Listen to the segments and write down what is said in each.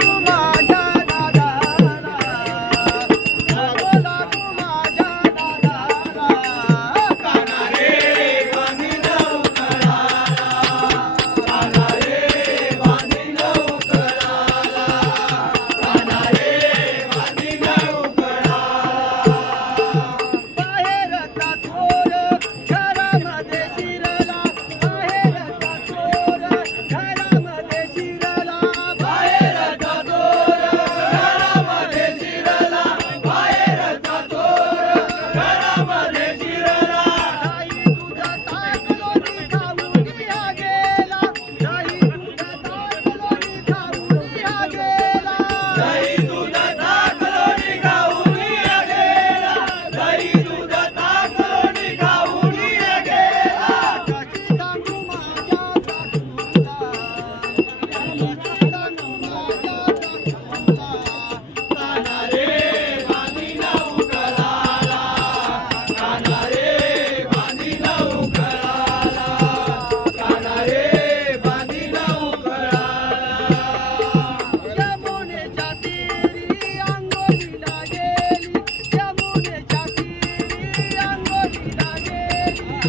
Come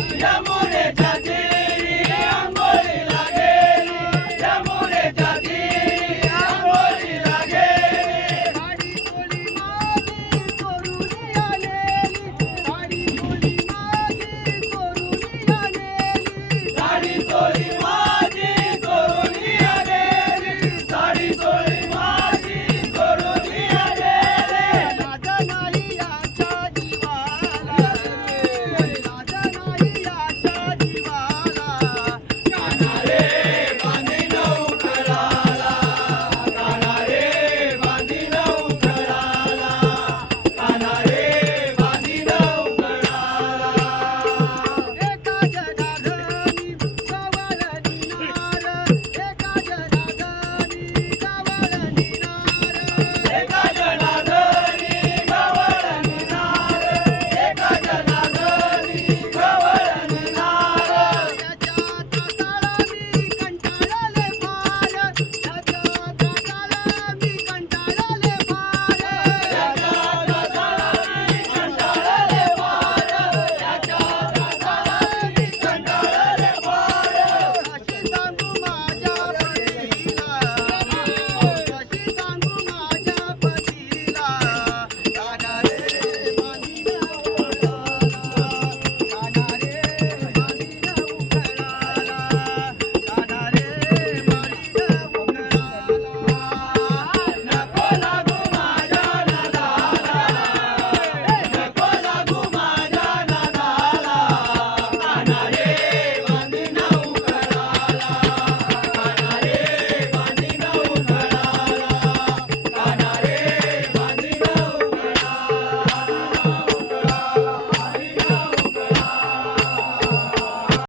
Hallelujah.